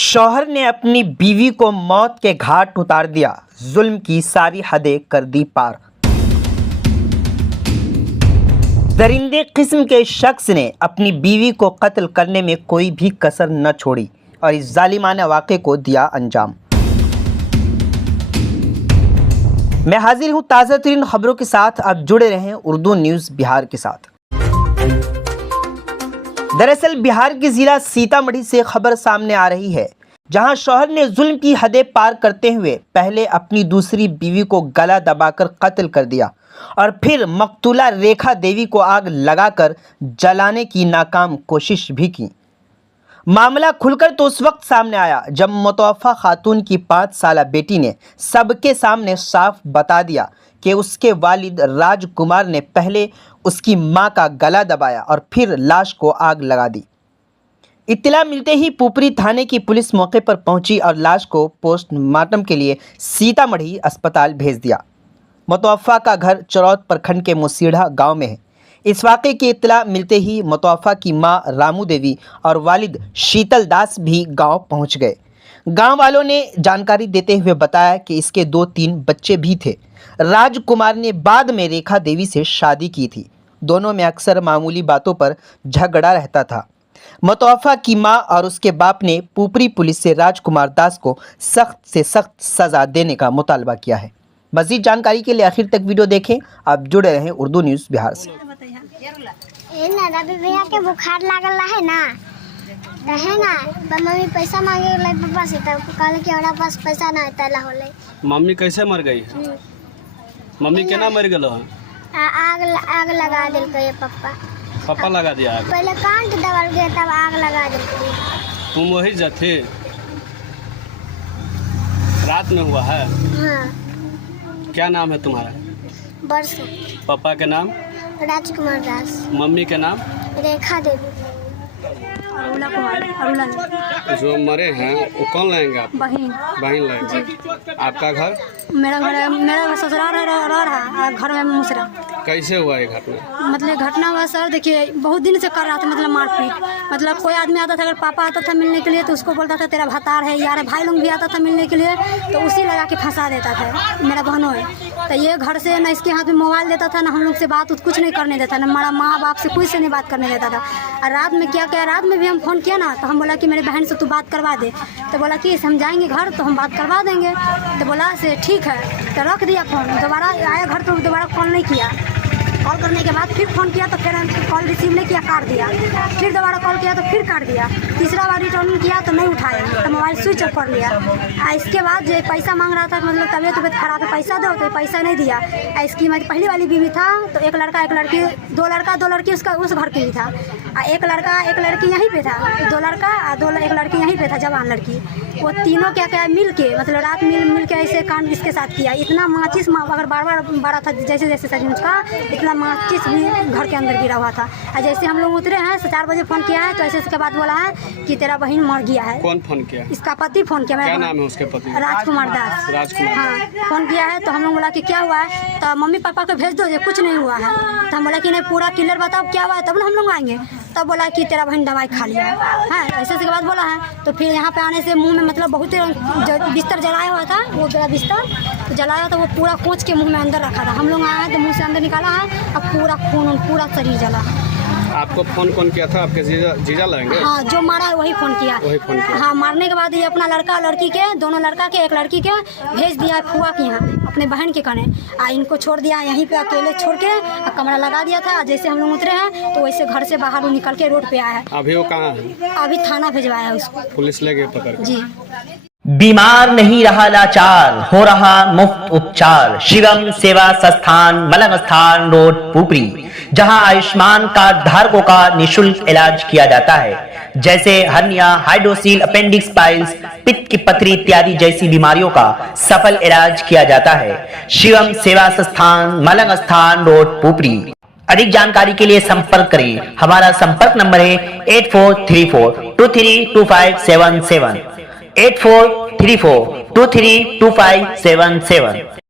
शौहर ने अपनी बीवी को मौत के घाट उतार दिया, जुल्म की सारी हदें कर दी पार। दरिंदे किस्म के शख्स ने अपनी बीवी को कत्ल करने में कोई भी कसर न छोड़ी और इस जालिमाना वाक़े को दिया अंजाम। मैं हाजिर हूँ ताज़ा तरीन खबरों के साथ, आप जुड़े रहें उर्दू न्यूज़ बिहार के साथ। दरअसल बिहार के जिला सीतामढ़ी से खबर सामने आ रही है, जहां शौहर ने जुल्म की हदें पार करते हुए पहले अपनी दूसरी बीवी को गला दबाकर कत्ल कर दिया और फिर मकतूला रेखा देवी को आग लगाकर जलाने की नाकाम कोशिश भी की। मामला खुलकर तो उस वक्त सामने आया जब मुतवफ़ा खातून की 5 साला बेटी ने सबके सामने साफ बता दिया कि उसके वालिद राजकुमार ने पहले उसकी मां का गला दबाया और फिर लाश को आग लगा दी। इत्तला मिलते ही पुपरी थाने की पुलिस मौके पर पहुंची और लाश को पोस्टमार्टम के लिए सीतामढ़ी अस्पताल भेज दिया। मुतवफ़ा का घर चरौद प्रखंड के मुसीढ़ा गांव में है। इस वाक़े की इत्तला मिलते ही मुतवफ़ा की मां रामू देवी और वालिद शीतल दास भी गांव पहुंच गए। गांव वालों ने जानकारी देते हुए बताया कि इसके 2-3 बच्चे भी थे। राजकुमार ने बाद में रेखा देवी से शादी की थी। दोनों में अक्सर मामूली बातों पर झगड़ा रहता था। मुतवफ़ा की मां और उसके बाप ने पुपरी पुलिस से राजकुमार दास को सख्त से सख्त सज़ा देने का मुतालबा किया है। मज़ीद जानकारी के लिए आखिर तक वीडियो देखें। आप जुड़े रहें उर्दू न्यूज़ बिहार से। रवि भैया के बुखार लागल है ना, मम्मी पैसा मांगे पापा से, तब कहले कि हमरा पास पैसा ना है होले। मम्मी कैसे मर गई? मम्मी केना मर गेलो है? आग लगा दिल के पापा लगा दिया आग? पहले कान के दबल गए तब आग लगा दिल। तुम वही जाते रात में हुआ है? हाँ। क्या नाम है तुम्हारा? वर्ष। पापा के नाम? राजकुमार दास। मम्मी के नाम? रेखा देवी। अरुणा कुमारी। जो मरे हैं वो कौन लाएंगे आप? बहन लाएंगे। आपका घर? मेरा ससुराल है घर में मुसरा। कैसे हुआ ये घटना? मतलब घटना हुआ सर, देखिए बहुत दिन से कर रहा था, मतलब मारपीट। मतलब कोई आदमी आता था, अगर पापा आता था मिलने के लिए तो उसको बोलता था तेरा भतार है यार। भाई लोग भी आता था मिलने के लिए तो उसी लगा के फंसा देता था। मेरा बहनों है तो ये घर से ना इसके हाथ में मोबाइल देता था, ना हम लोग से बात कुछ नहीं करने देता, ना हमारा माँ बाप से कोई से नहीं बात करने देता था। और रात में क्या रात में भी हम फ़ोन किया ना तो हम बोला कि मेरे बहन से तू बात करवा दे, तो बोला कि हम जाएंगे घर तो हम बात करवा देंगे। तो बोला से ठीक है, तो रख दिया फ़ोन। दोबारा आया घर तो दोबारा कॉल नहीं किया। कॉल करने के बाद फिर फ़ोन किया तो फिर कॉल रिसीव नहीं किया, काट दिया। फिर दोबारा कॉल किया तो फिर काट दिया। तीसरा बार रिटर्न किया तो नहीं उठाया, तो मोबाइल स्विच ऑफ कर लिया। इसके बाद जो पैसा मांग रहा था, मतलब तबीयत खराब है पैसा दो, तो पैसा नहीं दिया। इसकी मतलब पहली वाली बीवी था तो एक लड़का एक लड़की, 2 लड़की उसका उस घर के ही था। एक लड़की यहीं पे था, 2 लड़का और एक लड़की यहीं पे था, जवान लड़की। वो तीनों क्या मिल के मतलब रात मिल के ऐसे कांड इसके साथ किया। इतना माचिस अगर बार बार था, जैसे जैसे सजन का इतना माचिस भी घर के अंदर गिरा हुआ था। और जैसे हम लोग उतरे हैं 4 बजे फ़ोन किया है तो ऐसे इसके बाद बोला है कि तेरा बहन मर गया है। कौन फ़ोन किया? इसका पति फ़ोन किया। क्या नाम है उसके पति? राजकुमार दास। हाँ, फ़ोन किया है तो हम लोग बोला कि क्या हुआ है, तो मम्मी पापा को भेज दो, जो कुछ नहीं हुआ है। तो हम बोला कि नहीं पूरा क्लियर बताओ क्या हुआ है, तब ना हम लोग आएंगे। तब बोला कि तेरा बहन दवाई खा लिया है, ऐसे के बाद बोला है। तो फिर यहाँ पे आने से मुंह में मतलब बहुत बिस्तर जलाया हुआ था, वो मेरा बिस्तर जलाया तो वो पूरा कोच के मुंह में अंदर रखा था। हम लोग आए तो मुंह से अंदर निकाला है, अब पूरा खून पूरा शरीर जला है। आपको फ़ोन कौन किया था? आपके जीजा लाएंगे? हाँ, जो मारा है वही फ़ोन किया। हाँ, मारने के बाद ये अपना लड़का लड़की के, दोनों लड़का के एक लड़की के भेज दिया फुआ के यहाँ, अपने बहन के कहने। इनको छोड़ दिया यहीं पे अकेले छोड़ के, कमरा लगा दिया था। जैसे हम लोग उतरे हैं तो वैसे घर से बाहर निकल के रोड पे आया है। अभी वो कहाँ है? अभी थाना भिजवाया है उसको, पुलिस ले गए पकड़ के। जी। बीमार नहीं रहा लाचार, हो रहा मुफ्त उपचार। शिवम सेवा संस्थान, मलंग स्थान रोड, पुपरी, जहां आयुष्मान कार्ड धारकों का निशुल्क इलाज किया जाता है, जैसे हर्निया, हाइड्रोसील, अपेंडिक्स, पाइल्स, पित्त की पथरी इत्यादि जैसी बीमारियों का सफल इलाज किया जाता है। शिवम सेवा संस्थान, मलंग स्थान रोड, पुपरी। अधिक जानकारी के लिए संपर्क करें। हमारा संपर्क नंबर है 8434232577, 8434232577।